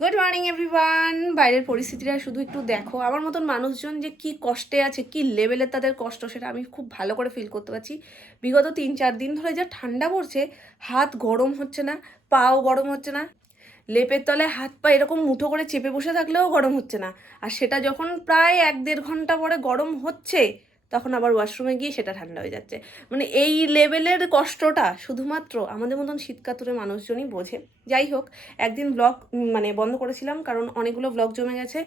Good morning everyone. বাইরের পরিস্থিতিটা শুধু একটু দেখো, আমার মতন মানুষজন যে কি কষ্টে আছে, কি লেভেলের তাদের কষ্ট, সেটা আমি খুব ভালো করে ফিল করতে পারছি। বিগত 3-4 দিন ধরে যা ঠান্ডা পড়ছে, হাত গরম হচ্ছে না, পাও গরম হচ্ছে না, লেপের তলায় হাত পা এরকম মুঠো করে চেপে বসে থাকলেও গরম হচ্ছে না। আর সেটা যখন প্রায় 1-1.5 ঘন্টা পরে গরম হচ্ছে, তখন আবার ওয়াশরুমে গিয়ে সেটা ঠান্ডা হয়ে যাচ্ছে। মানে এই লেভেলের কষ্টটা শুধুমাত্র আমাদের মতন শীতকাতুরে মানুষজনই বোঝে। যাই হোক, একদিন ব্লগ মানে বন্ধ করেছিলাম কারণ অনেকগুলো ব্লগ জমে গেছে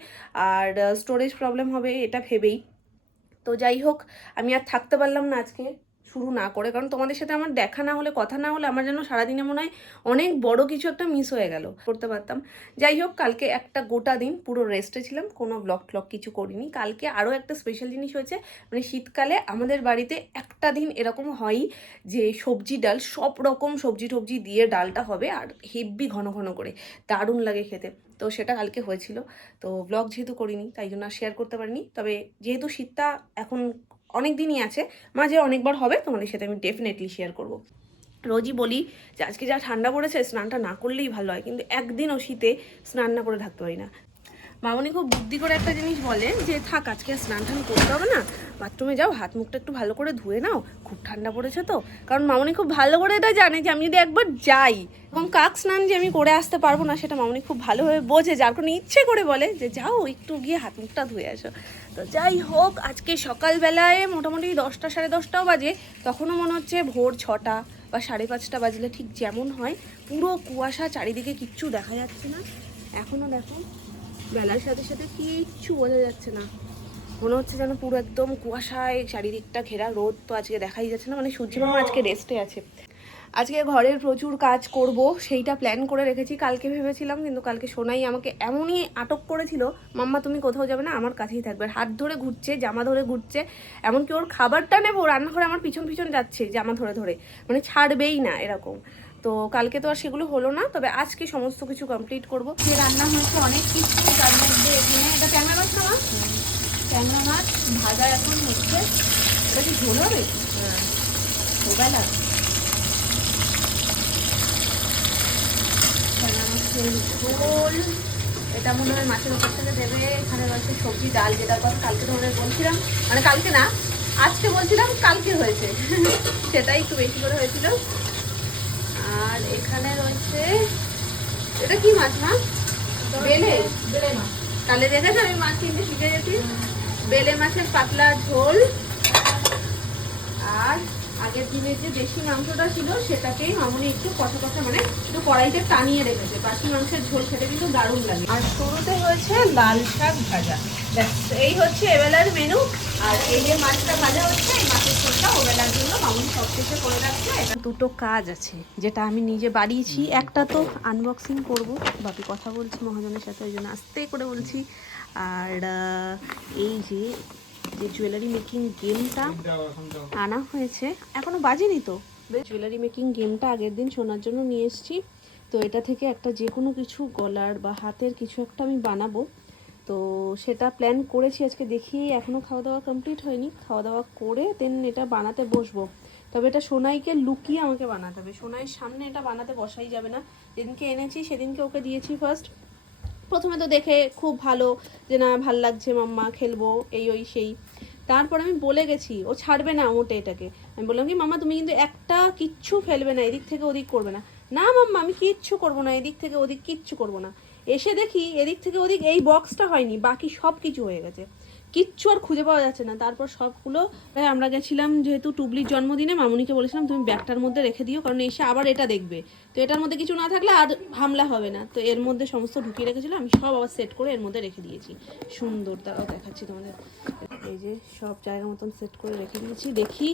আর স্টোরেজ প্রবলেম হবে এটা ভেবেই। তো যাই হোক, আমি আর থাকতে পারলাম না আজকে শুরু না করে, কারণ তোমাদের সাথে আমার দেখা না হলে, কথা না হলে আমার যেন সারাদিনে মনে হয় অনেক বড় কিছু একটা মিস হয়ে গেল, করতে পারতাম। যাই হোক, কালকে একটা গোটা দিন পুরো রেস্টে ছিলাম, কোনো ব্লগ ট্লগ কিছু করিনি। কালকে আরও একটা স্পেশাল জিনিস হয়েছে, মানে শীতকালে আমাদের বাড়িতে একটা দিন এরকম হয় যে সবজি ডাল, সব রকম সবজি টবজি দিয়ে ডালটা হবে আর হেব্বি ঘন ঘন করে, দারুণ লাগে খেতে। তো সেটা কালকে হয়েছিল। তো ব্লগ যেহেতু করিনি তাই জন্য আর শেয়ার করতে পারিনি, তবে যেহেতু শীতটা এখন অনেক দিনই আছে, মাঝে অনেকবার হবে, তোমাদের সাথে আমি ডেফিনেটলি শেয়ার করব। রোজই বলি যে আজকে যা ঠান্ডা পড়েছে স্নানটা না করলেই ভালো হয়, কিন্তু একদিনও শীতে স্নান না করে থাকতে পারি না। মামনি খুব বুদ্ধি করে একটা জিনিস বলে যে থাক আজকে স্নান টান করতে হবে না, বাথরুমে যাও, হাত মুখটা একটু ভালো করে ধুয়ে নাও, খুব ঠান্ডা পড়েছে তো। কারণ মামনি খুব ভালো করে এটা জানে যে আমি যদি একবার যাই এবং কাক স্নান যে আমি করে আসতে পারবো না, সেটা মামনি খুব ভালোভাবে বোঝে, যার কোনো ইচ্ছে করে বলে যে যাও একটু গিয়ে হাত মুখটা ধুয়ে আসো। তো যাই হোক, আজকে সকালবেলায় মোটামুটি 10টা 10:30টাও বাজে, তখনও মনে হচ্ছে ভোর 6টা বা 5:30 বাজলে ঠিক যেমন হয়, পুরো কুয়াশা, চারিদিকে কিচ্ছু দেখা যাচ্ছে না। এখনও দেখো বেলার সাথে সাথে কিচ্ছু বোঝা যাচ্ছে না, মনে হচ্ছে যেন পুরো একদম কুয়াশায় চারিদিকটা ঘেরা। রোদ তো আজকে দেখাই যাচ্ছে না, মানে সূর্য মামা আজকে রেস্টে আছে। আজকে ঘরের প্রচুর কাজ করব, সেইটা প্ল্যান করে রেখেছি। কালকে ভেবেছিলাম, কিন্তু কালকে সোনাই আমাকে এমনই আটক করেছিল, মাম্মা তুমি কোথাও যাবে না, আমার কাছেই থাকবে। হাত ধরে ঘুরছে, জামা ধরে ঘুরছে, এমনকি ওর খাবারটা নেবো রান্নাঘরে আমার পিছন পিছন যাচ্ছে জামা ধরে ধরে, মানে ছাড়বেই না এরকম। তো কালকে তো আর সেগুলো হলো না, তবে আজকে সমস্ত কিছু কমপ্লিট করব। যে রান্না হয়েছে অনেক কিছু, তার মধ্যে এখানে এটা ট্যাংরা মাছ না, ট্যাংরা মাছ ভাজা এখন হচ্ছে। এটা কি ঝোল হবে? হ্যাঁ, ওবেলা ট্যাংরা মাছের ঝোল। এটা মনে হয় মাছের ওপর থেকে দেবে। এখানে রয়েছে সবজি ডাল, যেটার কথা কালকে তোমাদের বলছিলাম, মানে কালকে না আজকে বলছিলাম, কালকে হয়েছে সেটাই একটু বেশি করে হয়েছিল। আর এখানে রয়েছে, এটা কি মাছ মা? বেলে, বেলে মাছ। তাহলে দেখেছো আমি মাছ কিনতে শিখে গেছি। বেলে মাছের পাতলা ঝোল। আর আগের দিনের যে দেশি মাংসটা ছিল সেটাকেই মামনি একটু কষা কষা, মানে একটু কড়াইতে টানিয়ে রেখেছে। বাসি মাংসের ঝোল খেতে কিন্তু দারুণ লাগে। আর শুরুতে হয়েছে লাল শাক ভাজা। এই হচ্ছে এবেলার মেনু। আর এই যে মাছটা ভাজা হচ্ছে, এই মাছের ঝোলটা ওবেলার জন্য মামনি সব শেষে করে রাখছে। দুটো কাজ আছে যেটা আমি নিজে বাড়িয়েছি, একটা তো আনবক্সিং করব, বাকি কথা বলছি মহাজনের সাথে, ওই জন্য আস্তে করে বলছি। আর এই যে যে জুয়েলারি মেকিং গেমটা আনা হয়েছে, এখনো বাজেনি তো। জুয়েলারি মেকিং গেমটা আগের দিন শোনার জন্য নিয়ে এসেছি। তো এটা থেকে একটা যে কোনো কিছু গলার বা হাতের কিছু একটা আমি বানাবো, তো সেটা প্ল্যান করেছি আজকে। দেখি, এখনও খাওয়া দাওয়া কমপ্লিট হয়নি, খাওয়া দাওয়া করে দেন এটা বানাতে বসবো। তবে এটা সোনাইকে লুকিয়ে আমাকে বানাতে হবে, সোনাইয়ের সামনে এটা বানাতে বসাই যাবে না। যেদিনকে এনেছি সেদিনকে ওকে দিয়েছি ফার্স্ট। প্রথমে তো দেখে খুব ভালো যে না ভাল লাগছে মাম্মা, খেলবো এই ওই সেই। তারপর আমি বলে গেছি ও ছাড়বে না মোটে এটাকে। আমি বললাম কি মাম্মা তুমি কিন্তু একটা কিচ্ছু ফেলবে না, এদিক থেকে ওদিক করবে না। না মাম্মা আমি কিচ্ছু করবো না, এদিক থেকে ওদিক কিচ্ছু করবো না। এসে দেখি এদিক থেকে ওদিক এই বক্সটা হয়নি, বাকি সব কিছু হয়ে গেছে, কিচ্ছু আর খুঁজে পাওয়া যাচ্ছে না। তারপর সবগুলো আমরা গেছিলাম যেহেতু টুবলির জন্মদিনে, মামুনিকে বলেছিলাম তুমি ব্যাগটার মধ্যে রেখে দিও, কারণ এসে আবার এটা দেখবে, তো এটার মধ্যে কিছু না থাকলে আর হামলা হবে না। তো এর মধ্যে সমস্ত ঢুকিয়ে রেখেছিল, আমি সব আবার সেট করে এর মধ্যে রেখে দিয়েছি। সুন্দর, তারাও দেখাচ্ছি তোমাদের। এই যে সব জায়গা মতন সেট করে রেখে দিয়েছি। দেখি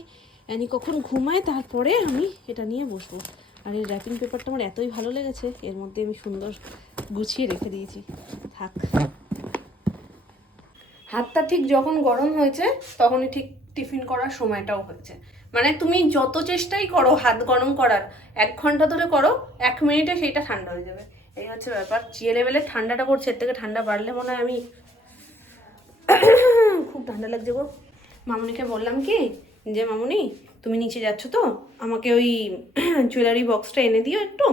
অ্যানি কখন ঘুমায়, তারপরে আমি এটা নিয়ে বসবো। আর এই র্যাপিং পেপারটা আমার এতই ভালো লেগেছে, এর মধ্যে আমি সুন্দর গুছিয়ে রেখে দিয়েছি। থাক, হাতটা ঠিক যখন গরম হয়েছে তখনই ঠিক টিফিন করার সময়টাও হয়েছে। মানে তুমি যত চেষ্টাই করো হাত গরম করার, 1 ঘন্টা ধরে করো, 1 মিনিটে সেইটা ঠান্ডা হয়ে যাবে। এই হচ্ছে ব্যাপার। যে লেভেলে ঠান্ডাটা পড়ছে, এর থেকে ঠান্ডা বাড়লে মনে হয় আমি খুব ঠান্ডা লাগছে গো। মামুনিকে বললাম কি যে মামুনি তুমি নিচে যাচ্ছ তো, আমাকে ওই জুয়েলারি বক্সটা এনে দিও একটু,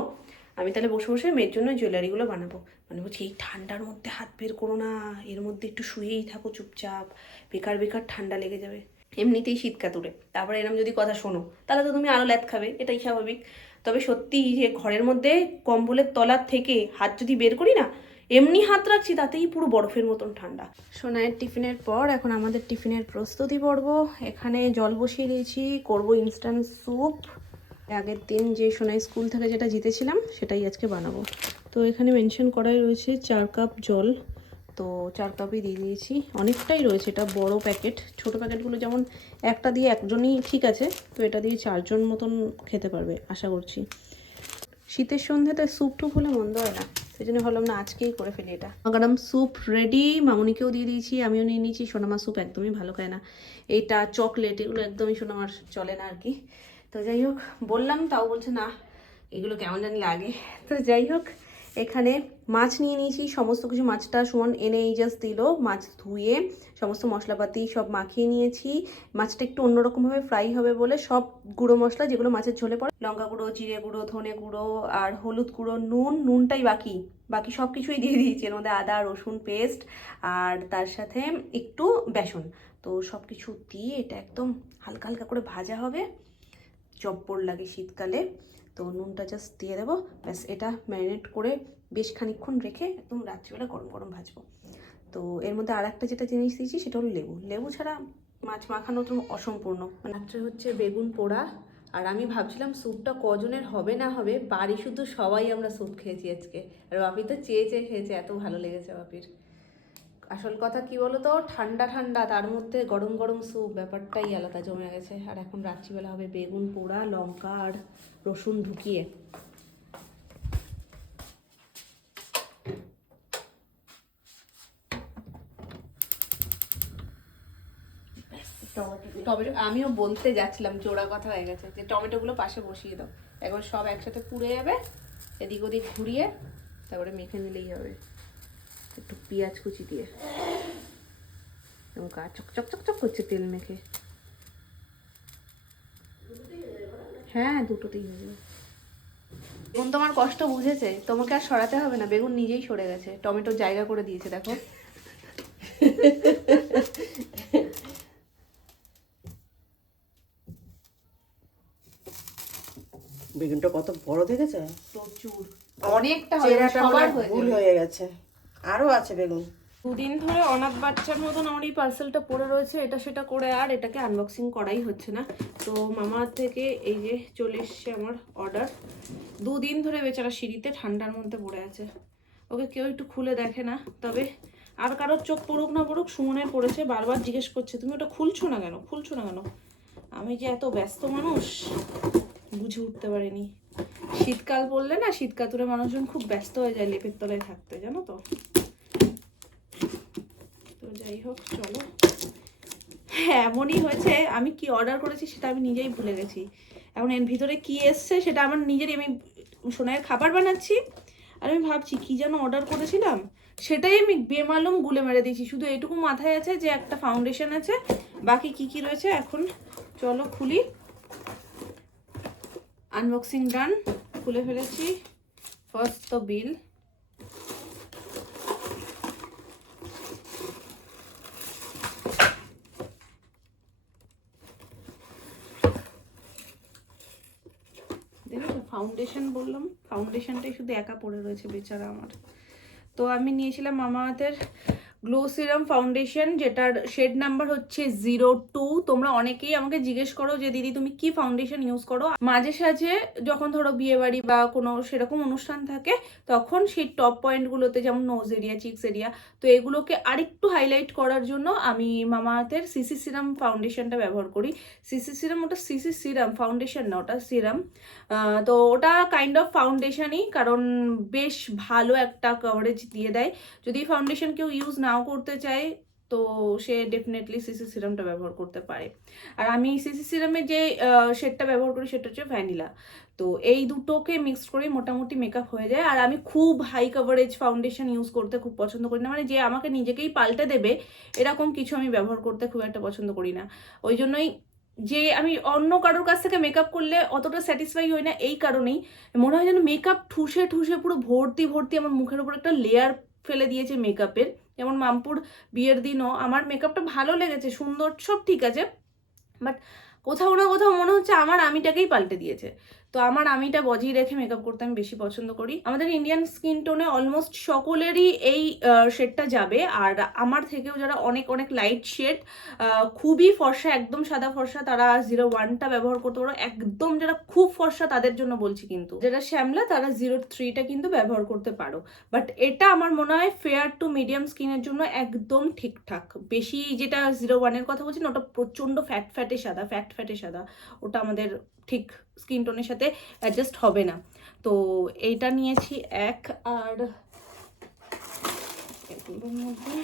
আমি তাহলে বসে বসে মেয়ের জন্য জুয়েলারিগুলো বানাবো। মানে বলছি এই ঠান্ডার মধ্যে হাত বের করো না, এর মধ্যে একটু শুয়েই থাকো চুপচাপ, বেকার বেকার ঠান্ডা লেগে যাবে। এমনিতেই শীত কাতুরে, তারপরে এরম যদি কথা শোনো তাহলে তো তুমি আরও ল্যাদ খাবে, এটাই স্বাভাবিক। তবে সত্যি যে ঘরের মধ্যে কম্বলের তলার থেকে হাত যদি বের করি না, এমনি হাত রাখছি তাতেই পুরো বরফের মতন ঠান্ডা। সোনায়ের টিফিনের পর এখন আমাদের টিফিনের প্রস্তুতি পর্ব। এখানে জল বসিয়ে দিয়েছি, করব ইনস্ট্যান্ট স্যুপ। আগের দিন যে সোনাই স্কুল থেকে যেটা জিতেছিলাম সেটাই আজকে বানাবো। তো এখানে মেনশন করাই রয়েছে 4 কাপ জল, তো 4 কাপই দিয়ে দিয়েছি। অনেকটাই রয়েছে, এটা বড় প্যাকেট, ছোট প্যাকেটগুলো যেমন একটা দিয়ে একজনই ঠিক আছে, তো এটা দিয়ে 4 জন মতন খেতে পারবে আশা করছি। শীতের সন্ধ্যাতে স্যুপ টুপ হলে মন্দ হয় না, সেই জন্য ভাবলাম না আজকেই করে ফেলি এটা। গরম স্যুপ রেডি, মামুনিকেও দিয়ে দিয়েছি, আমিও নিয়ে নিয়েছি। সোনামা স্যুপ একদমই ভালো খায় না, এইটা চকলেট এগুলো একদমই সোনামার চলে না আর কি। তো যাই হোক, বললাম তাও বলছে না এগুলো কেমন জানি লাগে। তো যাই হোক, এখানে মাছ নিয়ে নিয়েছি, সমস্ত কিছু মাছটা সুমন এনেই জাস্ট দিল, মাছ ধুয়ে সমস্ত মশলাপাতি সব মাখিয়ে নিয়েছি। মাছটা একটু অন্যরকমভাবে ফ্রাই হবে বলে সব গুঁড়ো মশলা যেগুলো মাছের ঝোলে পড়ে, লঙ্কা গুঁড়ো, জিরে গুঁড়ো, ধনে গুঁড়ো আর হলুদ গুঁড়ো, নুনটাই বাকি, বাকি সব কিছুই দিয়ে দিয়েছি। এর মধ্যে আদা রসুন পেস্ট আর তার সাথে একটু বেসন, তো সব কিছু দিয়ে এটা একদম হালকা হালকা করে ভাজা হবে, চপ্পর লাগে শীতকালে। তো নুনটা জাস্ট দিয়ে দেবো, ব্যাস। এটা ম্যারিনেট করে বেশ খানিকক্ষণ রেখে একদম রাত্রিবেলা গরম গরম ভাজবো। তো এর মধ্যে আর একটা যেটা জিনিস দিয়েছি সেটা হলো লেবু। লেবু ছাড়া মাছ মাখানো তো অসম্পূর্ণ। রাত্রে হচ্ছে বেগুন পোড়া, আর আমি ভাবছিলাম স্যুপটা কজনের হবে না হবে, বাড়ি শুধু সবাই আমরা স্যুপ খেয়েছি আজকে, আর বাপি তো চেয়ে চেয়ে খেয়েছে, এত ভালো লেগেছে বাপির। আসল কথা কি বলো তো, ঠান্ডা ঠান্ডা তার মধ্যে গরম গরম স্যুপ, ব্যাপারটাই আলাদা জমে গেছে। আর এখন রাত্রিবেলা হবে বেগুন পোড়া, লঙ্কা আর রসুন ঢুকিয়ে। টমেটো আমিও বলতে যাচ্ছিলাম, জোড়া কথা হয়ে গেছে, যে টমেটোগুলো পাশে বসিয়ে দাও, একবার সব একসাথে পুড়ে যাবে, এদিক ওদিক ঘুরিয়ে তারপরে মেখে নিলেই হবে একটু পেঁয়াজ কুচি দিয়ে। গা চকচক চকচক করছে তেল মেখে। হ্যাঁ, দুটোতেই হয়ে যাবে। বেগুন তোমার কষ্ট বুঝেছে, তোমাকে আর সরাতে হবে না, বেগুন নিজেই সরে গেছে, টমেটোর জায়গা করে দিয়েছে দেখো। বেগুনটা কত বড় দেখেছে, প্রচুর, অনেকটা ভুল হয়ে গেছে, আরো আছে বেগুন। দুদিন ধরে অনাথ বাচ্চার মতন আমার এই পার্সেলটা পড়ে রয়েছে, এটা সেটা করে আর এটাকে আনবক্সিং করাই হচ্ছে না। তো মামা থেকে এই যে চলে এসছে আমার অর্ডার। দুদিন ধরে বেচারা সিঁড়িতে ঠান্ডার মধ্যে পড়ে আছে, ওকে কেউ একটু খুলে দেখে না। তবে আর কারোর চোখ পড়ুক না পড়ুক, সুমনের পড়েছে, বারবার জিজ্ঞেস করছে তুমি ওটা খুলছো না কেন, খুলছো না কেন। আমি যে এত ব্যস্ত মানুষ বুঝে উঠতে পারিনি। শীতকাল পড়লে না, শীতকাতুরে মানুষজন খুব ব্যস্ত হয়ে যায় লেপের তলায় থাকতে, জানো তো। তো যাই হোক, চলো। হ্যাঁ, এমনই হয়েছে, আমি কি অর্ডার করেছি সেটা আমি নিজেই ভুলে গেছি। এখন এর ভিতরে কি এসছে সেটা আমার নিজেরই, আমি সোনার খাবার বানাচ্ছি আর আমি ভাবছি কি যেন অর্ডার করেছিলাম, সেটাই আমি বেমালুম গুলে মেরে দিয়েছি। শুধু এটুকু মাথায় আছে যে একটা ফাউন্ডেশন আছে, বাকি কি কি রয়েছে এখন চলো খুলি। আনবক্সিং ডান, খুলে ফেলেছি। ফার্স্ট তো বিল, ফাউন্ডেশন বললাম, ফাউন্ডেশনটাই শুধু একা পড়ে রয়েছে বেচারা আমার। তো আমি নিয়েছিলাম মামাআর্থের গ্লো সিরাম ফাউন্ডেশন, যেটার শেড নাম্বার হচ্ছে 02। তোমরা অনেকেই আমাকে জিজ্ঞেস করো যে দিদি তুমি কি ফাউন্ডেশন ইউজ করো। মাঝে সাঝে যখন ধরো বিয়ে বাড়ি বা কোনো সেরকম অনুষ্ঠান থাকে, তখন সেই টপ পয়েন্টগুলোতে, যেমন নোজ এরিয়া, চিক্স এরিয়া, তো এগুলোকে আরেকটু হাইলাইট করার জন্য আমি মামাআর্থের সিসি সিরাম ফাউন্ডেশনটা ব্যবহার করি। সিসি সিরাম, ওটা সিসি সিরাম ফাউন্ডেশন না, ওটা সিরাম। তো ওটা কাইন্ড অফ ফাউন্ডেশনই, কারণ বেশ ভালো একটা কভারেজ দিয়ে দেয়। যদি ফাউন্ডেশন কেউ ইউজ নাও করতে চায় তো সে ডেফিনেটলি সিসি সিরামটা ব্যবহার করতে পারে। আর আমি সিসি সিরামের যে শেডটা ব্যবহার করি সেটা হচ্ছে ভ্যানিলা। তো এই দুটোকে মিক্স করে মোটামুটি মেকআপ হয়ে যায়। আর আমি খুব হাই কভারেজ ফাউন্ডেশন ইউজ করতে খুব পছন্দ করি না, মানে যে আমাকে নিজেকেই পাল্টে দেবে এরকম কিছু আমি ব্যবহার করতে খুব একটা পছন্দ করি না। ওই জন্যই যে আমি অন্য কারোর কাছ থেকে মেকআপ করলে অতটা স্যাটিসফাই হই না এই কারণেই, মনে হয় যেন মেকআপ ঠুসে ঠুসে পুরো ভর্তি ভর্তি আমার মুখের উপর একটা লেয়ার ফেলে দিয়েছে মেকআপের। যেমন মামপুর বিয়ের দিনও আমার মেকআপটা ভালো লেগেছে, সুন্দর, সব ঠিক আছে, বাট কোথাও না কোথাও মনে হচ্ছে আমার আমিটাকেই পাল্টে দিয়েছে। তো আমার আমিটা বজিয়ে রেখে মেকআপ করতে আমি বেশি পছন্দ করি। আমাদের ইন্ডিয়ান স্কিন টোনে অলমোস্ট সকলেরই এই শেডটা যাবে, আর আমার থেকেও যারা অনেক অনেক লাইট শেড, খুবই ফর্সা, একদম সাদা ফর্সা, তারা 01টা ব্যবহার করতে পারো। একদম যারা খুব ফর্সা তাদের জন্য বলছি, কিন্তু যারা শ্যামলা তারা 03টা কিন্তু ব্যবহার করতে পারো। বাট এটা আমার মনে হয় ফেয়ার টু মিডিয়াম স্কিনের জন্য একদম ঠিকঠাক। বেশি যেটা 01-এর কথা বলছি না, ওটা প্রচণ্ড ফ্যাট ফ্যাটে সাদা, ওটা আমাদের ঠিক স্কিন টোনের সাথে অ্যাডজাস্ট হবে না। তো এইটা নিয়েছি এক, আর এগুলোর মধ্যে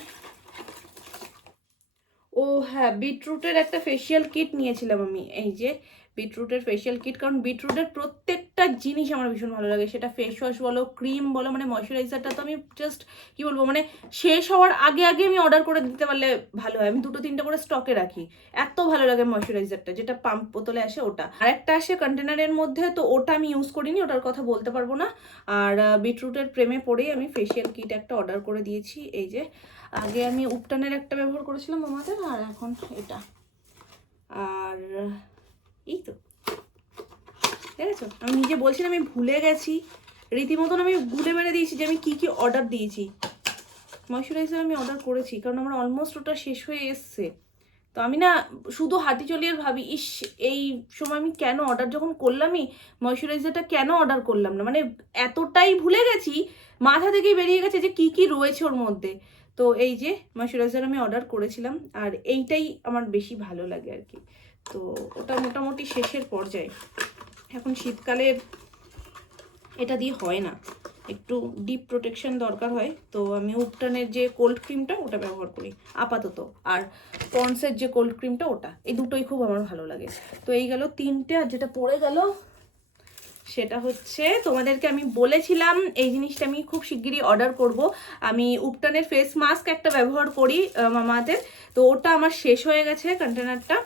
ও হ্যাঁ, বিটরুটের একটা ফেসিয়াল কিট নিয়েছিলাম আমি। এই যে বিটরুটের ফেসিয়াল কিট, কারণ বিটরুটের প্রত্যেকটা জিনিস আমার ভীষণ ভালো লাগে, সেটা ফেস ওয়াশ বলো, ক্রিম বলো, মানে ময়শ্চারাইজারটা তো আমি জাস্ট কি বলবো, মানে শেষ হওয়ার আগে আগে আমি অর্ডার করে দিতে পারলে ভালো হয়। আমি 2-3টে করে স্টকে রাখি, এত ভালো লাগে ময়শ্চারাইজারটা, যেটা পাম্প বোতলে আসে ওটা। আর একটা আসে কন্টেনারের মধ্যে, তো ওটা আমি ইউজ করিনি, ওটার কথা বলতে পারবো না। আর বিটরুটের প্রেমে পড়েই আমি ফেসিয়াল কিট একটা অর্ডার করে দিয়েছি। এই যে আগে আমি উপটানের একটা ব্যবহার করেছিলাম আমাদের, আর এখন এটা। আর এই তো ঠিক আছে, আমি নিজে বলছিলাম আমি ভুলে গেছি, রীতিমতন আমি ভুলে মেরে দিয়েছি যে আমি কি কি অর্ডার দিয়েছি। ময়শ্চারাইজার আমি অর্ডার করেছি, কারণ আমার অলমোস্ট ওটা শেষ হয়ে এসছে। তো আমি না শুধু হাঁটি চলিয়ে ভাবি, ইস এই সময় আমি কেন অর্ডার যখন করলামই ময়শ্চারাইজারটা কেন অর্ডার করলাম না, মানে এতটাই ভুলে গেছি, মাথা থেকেই বেরিয়ে গেছে যে কি কি রয়েছে ওর মধ্যে। তো এই যে ময়শ্চারাইজার আমি অর্ডার করেছিলাম, আর এইটাই আমার বেশি ভালো লাগে আর কি। তো ওটা মোটামুটি শেষের পর্যায়ে। এখন শীতকালে এটা দিয়ে হয় না, একটু ডিপ প্রোটেকশন দরকার হয়, তো আমি উপটানের যে কোল্ড ক্রিমটা ওটা ব্যবহার করি আপাতত, আর পন্সের যে কোল্ড ক্রিমটা ওটা, এই দুটোই খুব আমার ভালো লাগে। তো এই গেল 3টে, আর যেটা পড়ে গেল সেটা হচ্ছে, তোমাদেরকে আমি বলেছিলাম এই জিনিসটা আমি খুব শিগগিরই অর্ডার করব। আমি উপটানের ফেস মাস্ক একটা ব্যবহার করি মামাদের, তো ওটা আমার শেষ হয়ে গেছে কন্টেনারটা।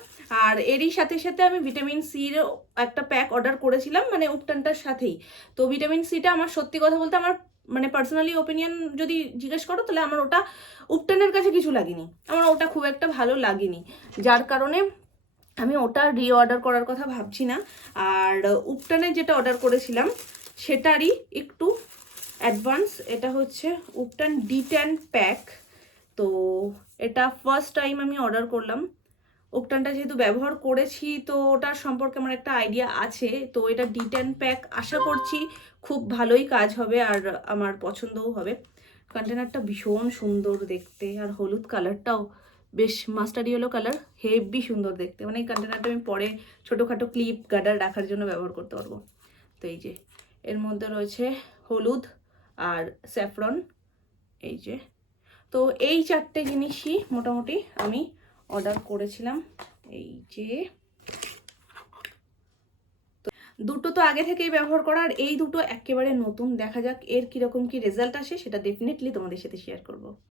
আর এরই সাথে সাথে আমি ভিটামিন সির একটা প্যাক অর্ডার করেছিলাম, মানে উপটানটার সাথেই। তো ভিটামিন সিটা আমার সত্যি কথা বলতে আমার মানে পার্সোনালি ওপিনিয়ন যদি জিজ্ঞেস করো, তাহলে আমার ওটা উপটানের কাছে কিছু লাগেনি, আমার ওটা খুব একটা ভালো লাগেনি, যার কারণে আমি ওটা রিঅর্ডার করার কথা ভাবছি না। আর উপটানে যেটা অর্ডার করেছিলাম সেটারই একটু অ্যাডভান্স, এটা হচ্ছে উপটান D10 প্যাক। তো এটা ফার্স্ট টাইম আমি অর্ডার করলাম। উপটানটা যেহেতু ব্যবহার করেছি, তো ওটার সম্পর্কে আমার একটা আইডিয়া আছে। তো এটা D10 প্যাক, আশা করছি খুব ভালোই কাজ হবে আর আমার পছন্দও হবে। কন্টেনারটা ভীষণ সুন্দর দেখতে, আর হলুদ কালারটাও বেশ মাস্টার্ড ইয়েলো কালার, হেভি সুন্দর দেখতে। মানে এই কন্টেনারটা আমি পরে ছোটোখাটো ক্লিপ গার্ডার রাখার জন্য ব্যবহার করতে পারবো। তো এই যে এর মধ্যে রয়েছে হলুদ আর স্যাফরন, এই যে। তো এই 4টে জিনিসই মোটামুটি আমি অর্ডার করেছিলাম। এই যে দুটো তো আগে থেকেই ব্যবহার করা, আর এই দুটো একেবারে নতুন। দেখা যাক এর কীরকম কি রেজাল্ট আসে, সেটা ডেফিনেটলি তোমাদের সাথে শেয়ার করবো।